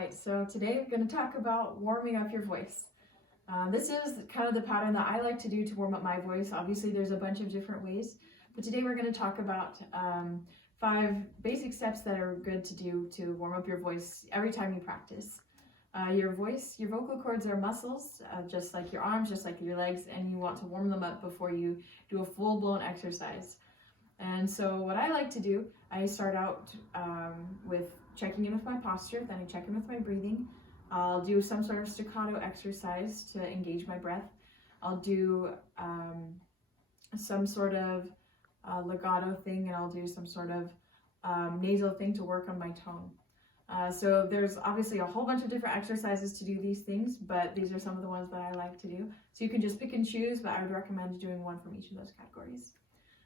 Alright, so today we're going to talk about warming up your voice. This is kind of the pattern that I like to do to warm up my voice. Obviously there's a bunch of different ways, but today we're going to talk about 5 basic steps that are good to do to warm up your voice every time you practice. Your vocal cords are muscles, just like your arms, just like your legs, and you want to warm them up before you do a full-blown exercise. And so what I like to do, I start out with checking in with my posture, then I check in with my breathing. I'll do some sort of staccato exercise to engage my breath. I'll do some sort of legato thing, and I'll do some sort of nasal thing to work on my tone. So there's obviously a whole bunch of different exercises to do these things, but these are some of the ones that I like to do. So you can just pick and choose, but I would recommend doing one from each of those categories.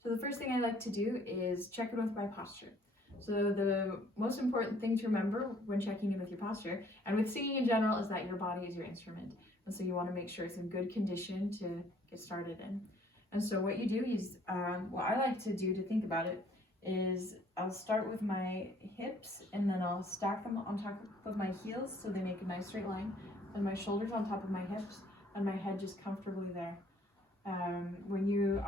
So the first thing I like to do is check in with my posture. So the most important thing to remember when checking in with your posture, and with singing in general, is that your body is your instrument. And so you want to make sure it's in good condition to get started in. And so what you do is, what I like to do to think about it is I'll start with my hips and then I'll stack them on top of my heels so they make a nice straight line, and my shoulders on top of my hips and my head just comfortably there. When you're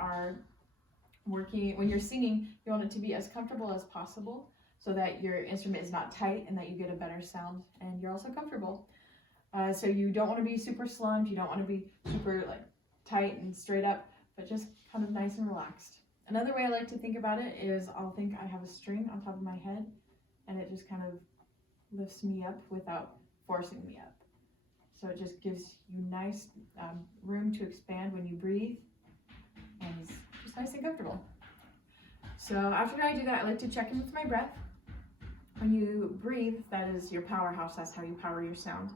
singing, you want it to be as comfortable as possible so that your instrument is not tight and that you get a better sound and you're also comfortable. So you don't want to be super slumped, you don't want to be super tight and straight up, but just kind of nice and relaxed. Another way I like to think about it is I'll think I have a string on top of my head and it just kind of lifts me up without forcing me up. So it just gives you nice room to expand when you breathe, and it's just nice and comfortable. So after I do that, I like to check in with my breath. When you breathe, that is your powerhouse. That's how you power your sound.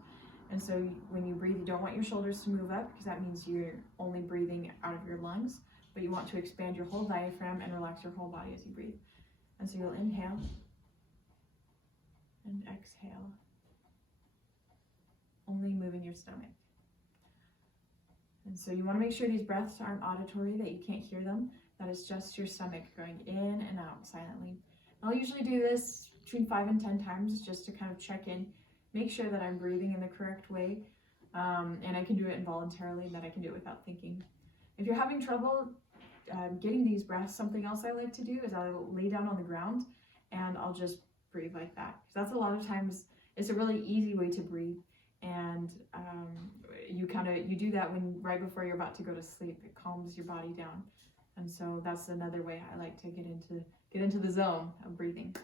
And so when you breathe, you don't want your shoulders to move up because that means you're only breathing out of your lungs, but you want to expand your whole diaphragm and relax your whole body as you breathe. And so you'll inhale and exhale, only moving your stomach. And so you want to make sure these breaths aren't auditory, that you can't hear them, that it's just your stomach going in and out silently. I'll usually do this between 5 and 10 times just to kind of check in, make sure that I'm breathing in the correct way, and I can do it involuntarily, and that I can do it without thinking. If you're having trouble getting these breaths, something else I like to do is I'll lay down on the ground and I'll just breathe like that. Because that's a lot of times, it's a really easy way to breathe, and you do that right before you're about to go to sleep. It calms your body down, and so that's another way I like to get into the zone of breathing.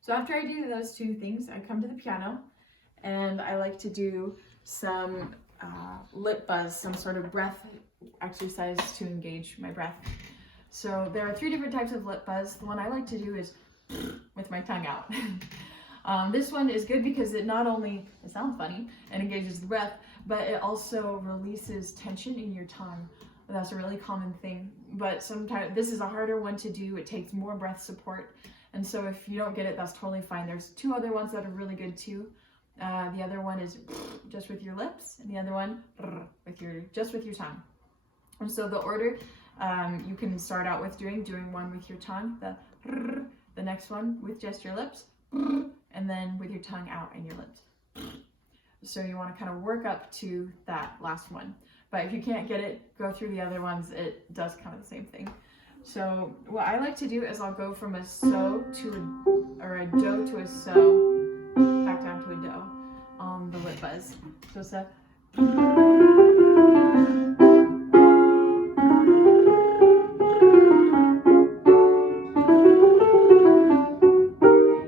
So after I do those 2 things, I come to the piano and I like to do some lip buzz, some sort of breath exercise to engage my breath. So there are 3 different types of lip buzz. The one I like to do is with my tongue out. This one is good because it sounds funny and engages the breath, but it also releases tension in your tongue. That's a really common thing, but sometimes this is a harder one to do. It takes more breath support, and so if you don't get it, that's totally fine. There's 2 other ones that are really good too. The other one is just with your lips, and the other one just with your tongue. And so the order, you can start out with doing one with your tongue, the next one with just your lips, and then with your tongue out and your lips. So you want to kind of work up to that last one. But if you can't get it, go through the other ones. It does kind of the same thing. So what I like to do is I'll go from a so to a do to a so, back down to a do on the lip buzz. So it's a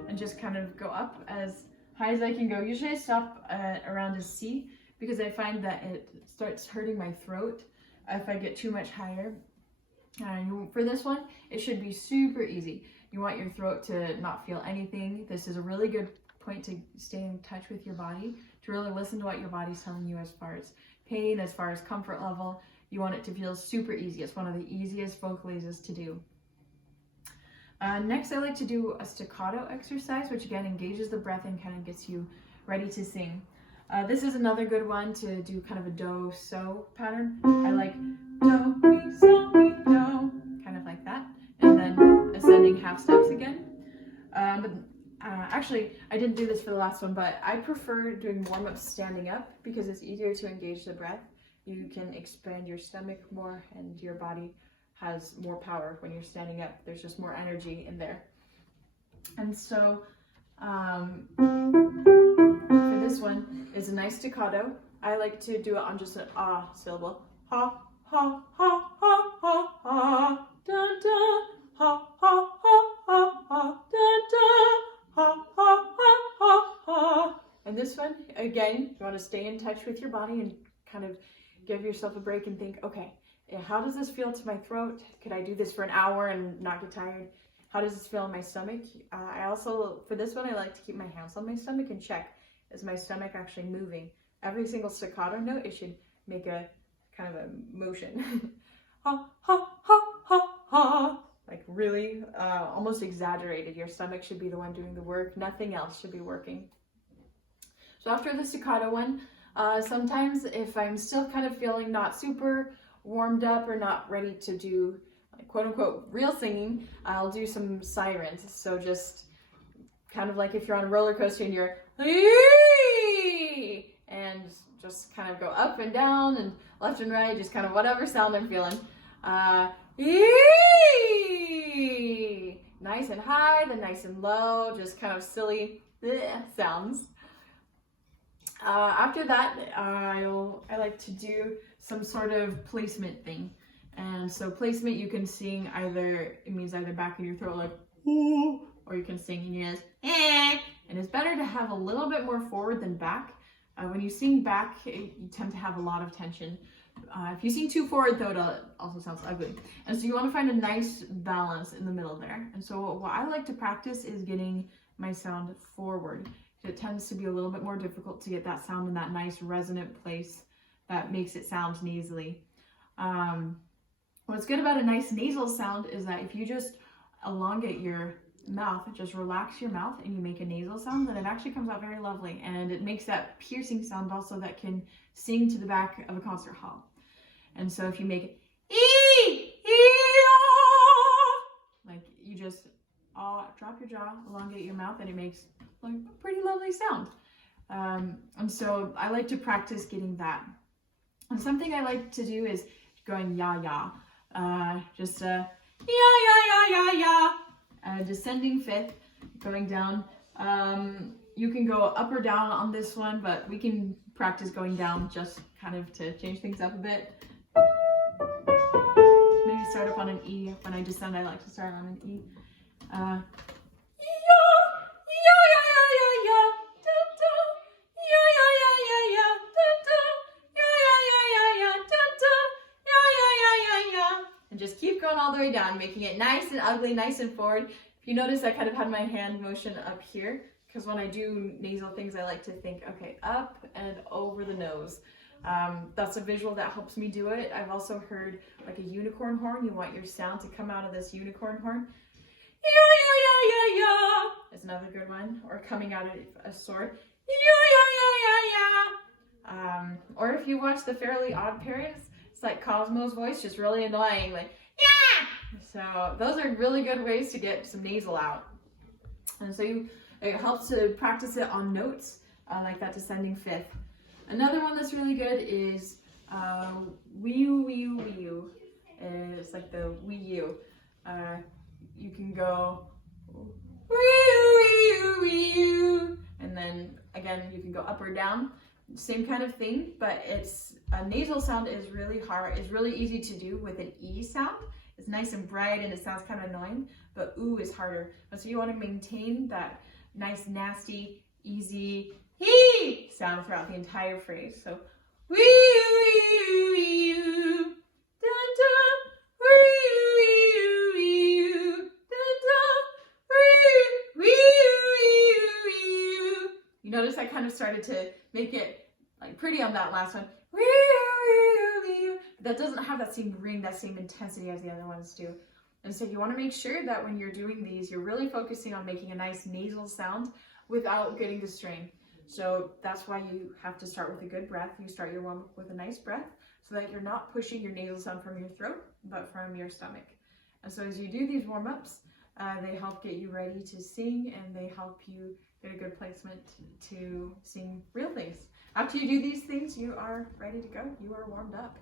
and just kind of go up as high as I can go. Usually I stop around a C because I find that it starts hurting my throat if I get too much higher. For this one, it should be super easy. You want your throat to not feel anything. This is a really good point to stay in touch with your body, to really listen to what your body's telling you as far as pain, as far as comfort level. You want it to feel super easy. It's one of the easiest vocalizes to do. Next, I like to do a staccato exercise, which again engages the breath and kind of gets you ready to sing. This is another good one to do kind of a do-so pattern. I like do, mi, so, mi, do, kind of like that. And then ascending half steps again. But Actually, I didn't do this for the last one, but I prefer doing warm-ups standing up because it's easier to engage the breath. You can expand your stomach more and your body has more power when you're standing up. There's just more energy in there. And so for this one is a nice staccato. I like to do it on just an ah syllable. Ha, ha, ha, ha, ha, ha, da, da, ha, ha, ha, ha, ha, da, da, ha, ha, ha, ha, ha. And this one, again, you want to stay in touch with your body and kind of give yourself a break and think, okay, how does this feel to my throat? Could I do this for an hour and not get tired? How does this feel in my stomach? I also, for this one, I like to keep my hands on my stomach and check, is my stomach actually moving? Every single staccato note, it should make a kind of a motion. Ha, ha, ha, ha, ha. Like really, almost exaggerated. Your stomach should be the one doing the work. Nothing else should be working. So after the staccato one, sometimes if I'm still kind of feeling not super warmed up or not ready to do like, quote unquote real singing, I'll do some sirens. So just kind of like if you're on a roller coaster and you're and just kind of go up and down and left and right, just kind of whatever sound I'm feeling. Nice and high, then nice and low, just kind of silly sounds. After that, I like to do some sort of placement thing. And so placement, you can sing either, it means either back in your throat like, ooh, or you can sing in your nose, eh. And it's better to have a little bit more forward than back. When you sing back, you tend to have a lot of tension. If you sing too forward, though, it also sounds ugly. And so you want to find a nice balance in the middle there. And so what I like to practice is getting my sound forward. It tends to be a little bit more difficult to get that sound in that nice resonant place that makes it sound nasally. What's good about a nice nasal sound is that if you just elongate your mouth, just relax your mouth and you make a nasal sound, then it actually comes out very lovely, and it makes that piercing sound also that can sing to the back of a concert hall. And so if you make it like you just drop your jaw, elongate your mouth, and it makes like a pretty lovely sound. And so I like to practice getting that. And something I like to do is going ya. Just ya. Descending fifth, going down. You can go up or down on this one, but we can practice going down just kind of to change things up a bit. Maybe start up on an E. When I descend, I like to start on an E. And just keep going all the way down, making it nice and ugly, nice and forward. If you notice, I kind of had my hand motion up here, because when I do nasal things, I like to think, okay, up and over the nose. That's a visual that helps me do it. I've also heard like a unicorn horn. You want your sound to come out of this unicorn horn. Is another good one. Or coming out of a sword. Or if you watch The Fairly Odd Parents, it's like Cosmo's voice, just really annoying, like, yeah! So those are really good ways to get some nasal out. And so it helps to practice it on notes, like that descending fifth. Another one that's really good is wee-oo. It's like the wee-oo. You can go wee-oo, and then again you can go up or down. Same kind of thing, but it's a nasal sound is really hard. It's really easy to do with an E sound. It's nice and bright and it sounds kind of annoying, but ooh is harder. And so you want to maintain that nice, nasty, easy he sound throughout the entire phrase. So wee-oo, da-da, wee-oo, da-da, wee-oo. You notice I kind of started to make it like pretty on that last one. But that doesn't have that same ring, that same intensity as the other ones do. And so you want to make sure that when you're doing these, you're really focusing on making a nice nasal sound without getting the strain. So that's why you have to start with a good breath. You start your warm-up with a nice breath so that you're not pushing your nasal sound from your throat, but from your stomach. And so as you do these warm-ups, They help get you ready to sing, and they help you get a good placement to sing real things. After you do these things, you are ready to go. You are warmed up.